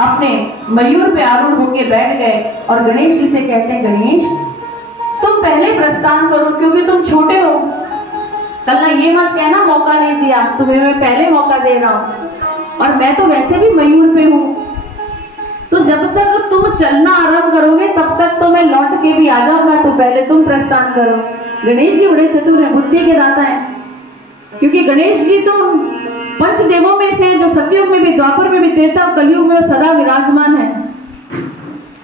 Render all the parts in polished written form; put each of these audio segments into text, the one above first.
अपने मयूर पे आरूढ़ होके बैठ गए और गणेश जी से कहते हैं, गणेश तुम पहले प्रस्थान करो क्योंकि तुम छोटे हो। कल ना ये मत कहना मौका नहीं दिया, तुम्हें मैं पहले मौका दे रहा हूं और मैं तो वैसे भी मयूर पे हूं, तो जब तक तुम चलना आरंभ करोगे तब तक तो मैं लौट के भी आ जाऊंगा, तो पहले तुम प्रस्थान करो। गणेश जी बड़े चतुर हैं, बुद्धि के दाता हैं, क्योंकि गणेश जी तो पंचदेवों में से जो सतयुग में भी, द्वापर में भी, त्रेता कलयुग में सदा विराजमान है।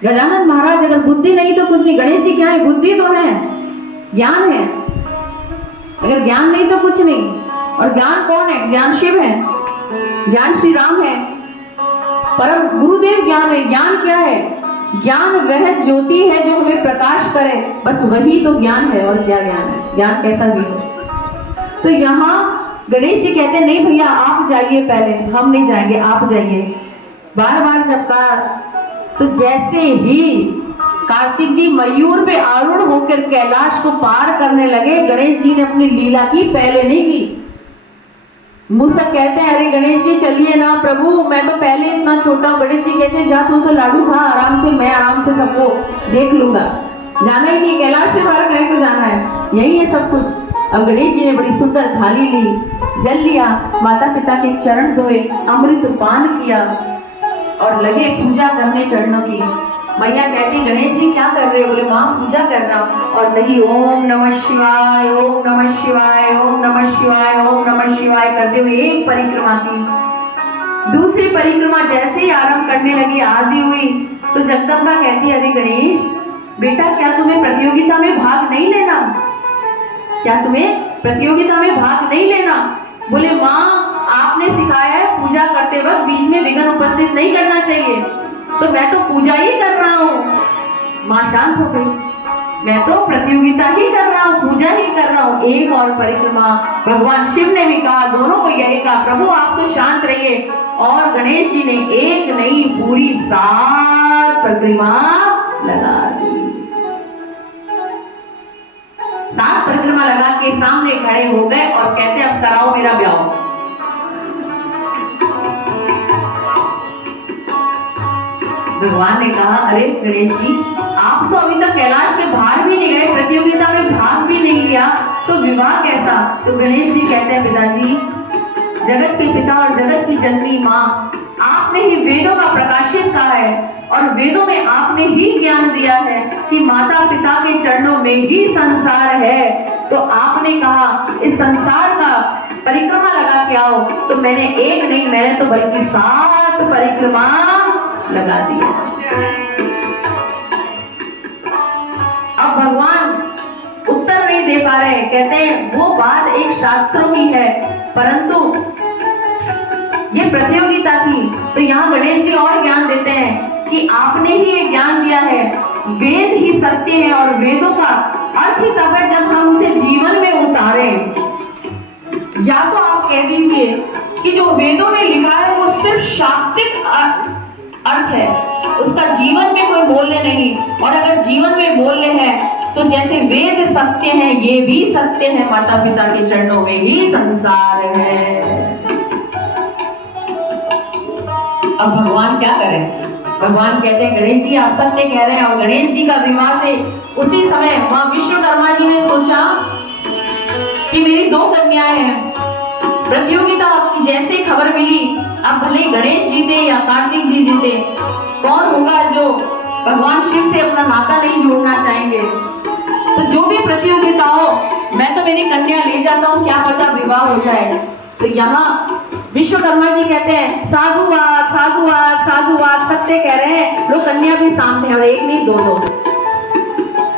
गजानन महाराज अगर बुद्धि नहीं तो कुछ नहीं, गणेश जी क्या है, बुद्धि तो है, ज्ञान है, अगर ज्ञान नहीं तो कुछ नहीं। और ज्ञान कौन है? ज्ञान शिव है, ज्ञान श्री राम है, परम गुरुदेव ज्ञान है। ज्ञान क्या है? ज्ञान वह ज्योति है जो हमें प्रकाश करे, बस वही तो ज्ञान है। और क्या ज्ञान है? ज्ञान कैसा भी हो। तो यहाँ गणेश जी कहते हैं, नहीं भैया आप जाइए पहले, हम नहीं जाएंगे, आप जाइए। बार बार जब कहा तो जैसे ही कार्तिक जी मयूर पे आरूढ़ होकर कैलाश को पार करने लगे, गणेश जी ने अपनी लीला की, पहले नहीं की। मूसा कहते हैं, अरे गणेश जी चलिए ना प्रभु, मैं तो पहले इतना छोटा हूँ। गणेश जी कहते हैं, जा तू तो लाडू खा आराम से, मैं आराम से सबको देख लूंगा, जाना ही नहीं, कैलाश से बाहर कहीं को जाना है, यही है सब कुछ। अब गणेश जी ने बड़ी सुंदर थाली ली, जल लिया, माता पिता के चरण धोए, अमृत पान किया और लगे पूजा करने चरणों की। मैया कहती, गणेश जी क्या कर रहे हो? बोले माँ पूजा कर रहा हूँ। और नहीं, ओम नमः शिवाय, ओम नमः शिवाय, ओम नमः शिवाय, ओम नमः शिवाय करते हुए एक परिक्रमा की। दूसरी परिक्रमा जैसे ही आरंभ करने लगी, आरती हुई, तो जगदम्बा कहती, अरे गणेश बेटा क्या तुम्हें प्रतियोगिता में भाग नहीं लेना? क्या तुम्हें प्रतियोगिता में भाग नहीं लेना? बोले माँ आपने सिखाया है पूजा करते वक्त बीच में विघ्न उपस्थित नहीं करना चाहिए, तो मैं तो पूजा ही कर रहा हूँ। माँ शांत हो गई, मैं तो प्रतियोगिता ही कर रहा हूँ, पूजा ही कर रहा हूँ। एक और परिक्रमा भगवान शिव ने भी कहा, दोनों को यही कहा, प्रभु आप तो शांत रहिए। और गणेश जी ने एक नहीं पूरी 7 परिक्रमा लगा दी। 7 परिक्रमा लगा के सामने खड़े हो गए और कहते, अब कराओ मेरा ब्याह। भगवान ने कहा, अरे गणेश जी आप तो अभी तक कैलाश के बाहर भी नहीं गए, प्रतियोगिता में भाग भी नहीं लिया, तो विवाह कैसा? तो गणेश जी कहते हैं, पिताजी जगत के पिता और जगत की जननी माँ, आपने ही वेदों का प्रकाशित कहा है और वेदों में आपने ही ज्ञान दिया है कि माता पिता के चरणों में ही संसार है। तो आपने कहा इस संसार का परिक्रमा लगा के आओ, तो मैंने एक नहीं, मैंने तो बल्कि 7 परिक्रमा लगा दिया। अब भगवान उत्तर नहीं दे पा रहे, कहते हैं वो बात एक शास्त्रों की है, परंतु ये प्रतियोगिता की। तो यहाँ गणेश जी और ज्ञान देते हैं कि आपने ही ये ज्ञान दिया है, वेद ही सत्य है और वेदों का अर्थ ही तब है जब हम उसे जीवन में उतारें। या तो आप कह दीजिए कि जो वेदों में लिखा है वो सिर्फ शाब्दिक अर्थ है, उसका जीवन में कोई मूल्य नहीं। और अगर जीवन में मूल्य है तो जैसे वेद सत्य है, ये भी सत्य है, माता पिता के चरणों में ही संसार है। अब भगवान क्या करें? भगवान कहते हैं, गणेश जी आप सत्य कह रहे हैं। और गणेश जी का विवाह से उसी समय मां विश्वकर्मा जी ने सोचा कि मेरी 2 कन्याएं हैं, प्रतियोगिता की जैसे खबर मिली, अब भले गणेश जीते या कार्तिक जी जीते, कौन होगा जो भगवान शिव से अपना नाता नहीं जोड़ना चाहेंगे? तो जो भी प्रतियोगिता हो, मैं तो मेरी कन्या ले जाता हूँ, क्या पता विवाह हो जाए। तो यहाँ विश्वकर्मा जी कहते हैं, साधुवाद साधुवाद साधुवाद, सत्य कह रहे हैं, लोग कन्या भी सामने हैं, और एक नहीं 2-2।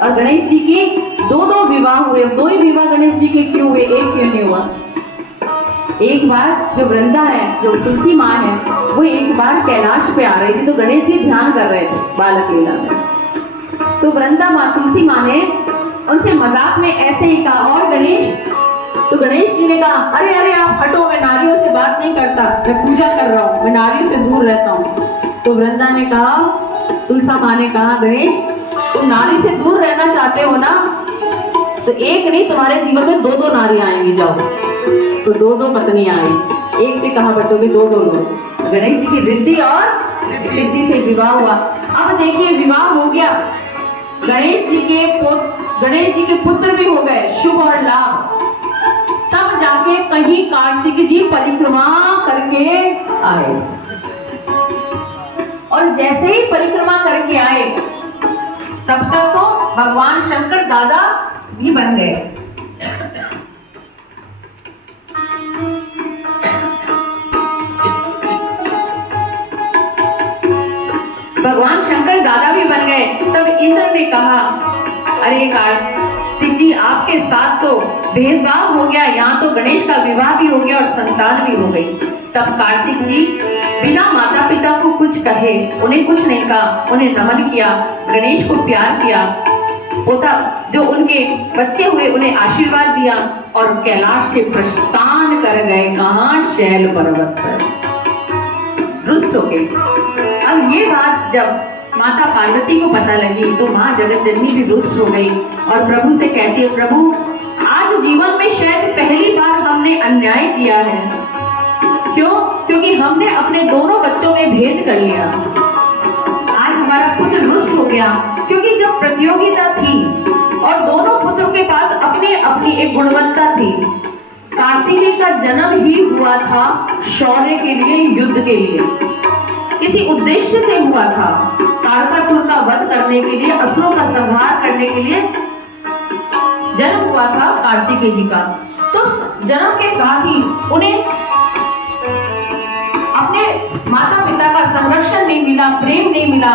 और गणेश जी की 2-2 विवाह हुए। 2 ही विवाह गणेश जी के क्यों हुए, एक क्यों नहीं हुआ? एक बार जो वृंदा है, जो तुलसी माँ है, वो एक बार कैलाश पे आ रही थी, तो गणेश जी ध्यान कर रहे थे बालक लीला में। तो वृंदा माँ, तुलसी माँ ने उनसे मजाक में ऐसे ही कहा, और गणेश? तो गणेश जी ने कहा, अरे अरे आप हटो, मैं नारियों से बात नहीं करता, मैं पूजा कर रहा हूँ, मैं नारियों से दूर रहता हूँ। तो वृंदा ने कहा, तुलसा माँ ने कहा, गणेश तुम नारी से दूर रहना चाहते हो ना, तो एक नहीं तुम्हारे जीवन में 2-2 नारियां आएंगी, जाओ। तो 2-2 पत्नियां आई, एक से कहा बचोगे 2-2 लोग। गणेश जी की रिद्धि और सिद्धि से विवाह हुआ। अब देखिए विवाह हो गया, गणेश जी के पुत्र भी हो गए, शुभ और लाभ। तब जाके कहीं कार्तिक जी परिक्रमा करके आए, और जैसे ही परिक्रमा करके आए तब तक तो भगवान शंकर दादा भी बन गए। भगवान शंकर दादा भी बन गए। तब इंद्र ने कहा, अरे कार्तिक जी आपके साथ तो भेदभाव हो गया, यहाँ तो गणेश का विवाह भी हो गया और संतान भी हो गई। तब कार्तिक जी बिना माता पिता को कुछ कहे, उन्हें कुछ नहीं कहा, उन्हें नमन किया, गणेश को प्यार किया, पोता जो उनके बच्चे हुए उन्हें आशीर्वाद दिया और कैलाश से प्रस्थान कर गए। कहाँ? शैल पर्वत पर रुष्ट हो गए। अब ये बात जब माता पार्वती को पता लगी तो माँ जगत जननी भी रुष्ट हो गई और प्रभु से कहती है, प्रभु आज जीवन में शायद पहली बार हमने अन्याय किया है। क्यों? क्योंकि हमने अपने दोनों बच्चों में भेद कर लिया। आज हमारा पुत्र रुष्ट हो गया क्योंकि जब प्रतियोगिता थी और दोनों पुत्रों के पास अपनी अपनी एक गुणवत्ता थी। कार्तिकेय का जन्म ही हुआ था शौर्य के लिए, युद्ध के लिए, किसी उद्देश्य से हुआ था, तारकासुर का वध करने के लिए, असुरों का संहार करने के लिए जन्म हुआ था कार्तिकेय जी का। तो जन्म के साथ ही उन्हें अपने माता पिता का संरक्षण नहीं मिला, प्रेम नहीं मिला,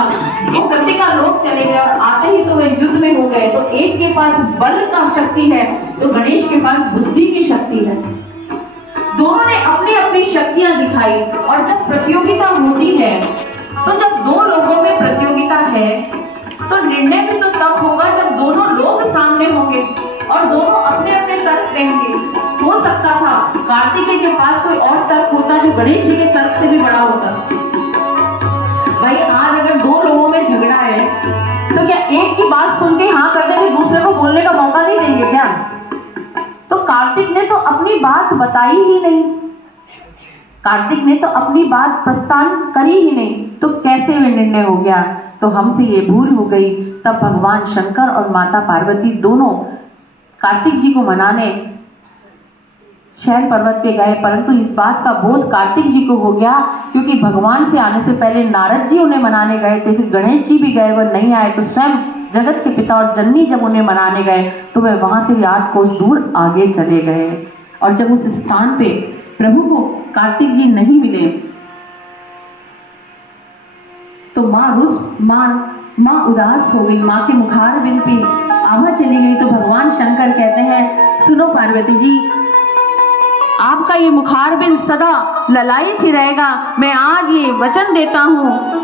वो गति का लोक चले गए और आते ही तो वे युद्ध में हो गए। तो एक के पास बल का शक्ति है तो गणेश के पास बुद्धि की शक्ति है। दोनों ने अपनी अपनी शक्तियां दिखाई और जब प्रतियोगिता होती है तो जब दो लोगों में प्रतियोगिता है तो निर्णय भी तो तब होगा जब दोनों लोग सामने होंगे और दोनों अपने अपने तर्क कहेंगे। हो सकता था कार्तिकेय के पास कोई और तर्क होता जो गणेश जी के तर्क से भी बड़ा होता। भाई आज अगर दो लोगों में झगड़ा है तो क्या एक की बात सुन के हाँ कर देंगे, दूसरे को बोलने का मौका नहीं देंगे क्या? तो कार्तिक ने तो अपनी बात बताई ही नहीं, कार्तिक ने तो अपनी बात प्रस्थान करी ही नहीं, तो कैसे वे निर्णय हो गया? तो हमसे ये भूल हो गई। तब भगवान शंकर और माता पार्वती दोनों कार्तिक जी को मनाने शैल पर्वत पे गए, परंतु इस बात का बोध कार्तिक जी को हो गया क्योंकि भगवान से आने से पहले नारद जी उन्हें मनाने गए थे, फिर गणेश जी भी गए, वह नहीं आए, तो स्वयं जगत के पिता और जननी जब उन्हें मनाने गए तो वह वहां से भी 8 कोस दूर आगे चले गए। और जब उस स्थान पे प्रभु को कार्तिक जी नहीं मिले तो माँ उदास हो गई, माँ के मुखार बिन पे आभा चली गई। तो भगवान शंकर कहते हैं, सुनो पार्वती जी, आपका ये मुखार बिन सदा ललायित ही रहेगा। मैं आज ये वचन देता हूँ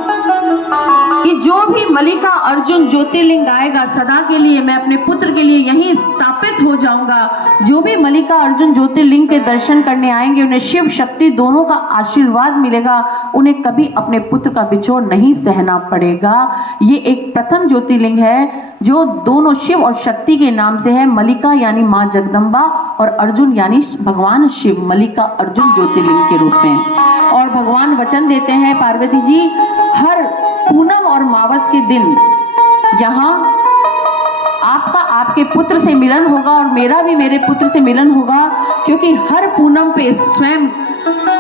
कि जो भी मल्लिका अर्जुन ज्योतिर्लिंग आएगा सदा के लिए मैं अपने पुत्र के लिए यहीं स्थापित हो जाऊंगा। जो भी मल्लिका अर्जुन ज्योतिर्लिंग के दर्शन करने आएंगे उन्हें शिव शक्ति दोनों का आशीर्वाद मिलेगा, उन्हें कभी अपने पुत्र का बिछोड़ नहीं सहना पड़ेगा। ये एक प्रथम ज्योतिर्लिंग है जो दोनों शिव और शक्ति के नाम से है, मल्लिका यानी माँ जगदम्बा और अर्जुन यानी भगवान शिव, मल्लिका अर्जुन ज्योतिर्लिंग के रूप में। और भगवान वचन देते हैं पार्वती जी, हर पूनम और मावस के दिन यहाँ आपका आपके पुत्र से मिलन होगा और मेरा भी मेरे पुत्र से मिलन होगा, क्योंकि हर पूनम पे स्वयं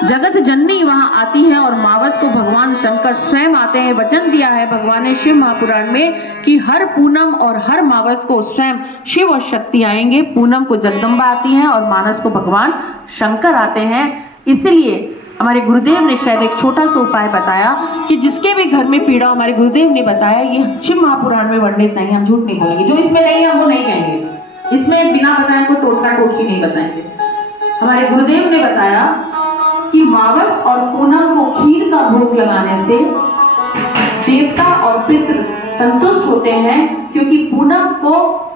जगत जननी वहां आती है और मावस को भगवान शंकर स्वयं आते हैं। वचन दिया है भगवान ने शिव महापुराण में कि हर पूनम और हर मावस को स्वयं शिव और शक्ति आएंगे। पूनम को जगदम्बा आती हैं और मानस को भगवान शंकर आते हैं। इसलिए हमारे गुरुदेव ने शायद एक छोटा सा उपाय बताया कि जिसके भी घर में पीड़ा, हमारे गुरुदेव ने बताया, ये शिव महापुराण में वर्णित नहीं, हम झूठ नहीं बोलेंगे, जो इसमें नहीं है हम वो नहीं कहेंगे, इसमें बिना बताए को टोटका टोटकी नहीं बताएंगे। हमारे गुरुदेव ने बताया कि मावस और पूनम को खीर का भोग लगाने से देवता और पितृ संतुष्ट होते हैं, क्योंकि पूनम को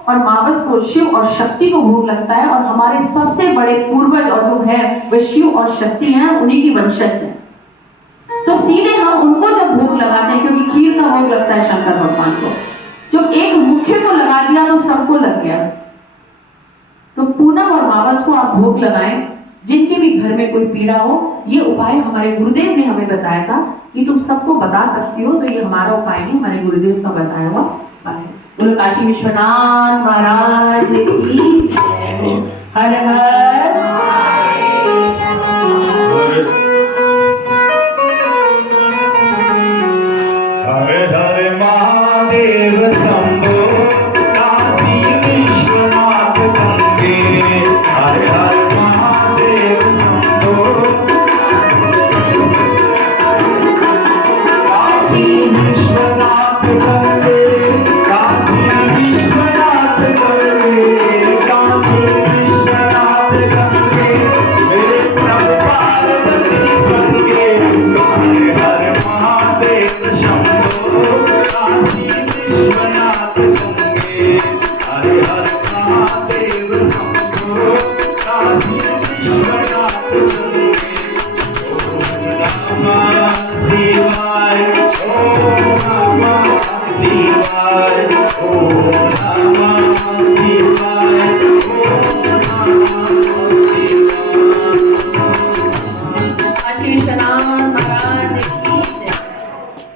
और मावस को शिव और शक्ति को भोग लगता है और हमारे सबसे बड़े पूर्वज और जो है वे शिव और शक्ति हैं, उन्हीं की वंशज है। तो सीधे हम उनको जब भोग लगाते हैं, क्योंकि खीर का भोग लगता है शंकर भगवान को, जब एक मुख्य को लगा दिया तो सबको लग गया। तो पूनम और मावस को आप भोग लगाएं, जिनके भी घर में कोई पीड़ा हो ये उपाय हमारे गुरुदेव ने हमें बताया था कि तुम सबको बता सकती हो, तो ये हमारा उपाय नहीं, हमारे गुरुदेव का बताया हुआ उपाय है। बोलो काशी विश्वनाथ महाराज की जय हो। हर हर हर हर महादेव शंभो काशी विश्वनाथ गंगे। हर हर महादेव शंभो काशी विश्वनाथ गंगे। काशी विश्वनाथ गंगे। काशी विश्वनाथ गंगे। मेरे प्रभु पार्वती संगे। हर हर महादेव शंभो काशी विश्वनाथ गंगे। हर हर महादेव शंभो काशी विश्वनाथ गंगे। ओम नमः शिवाय। ओम नमः शिवाय। ओम नमः शिवाय। ओम नमः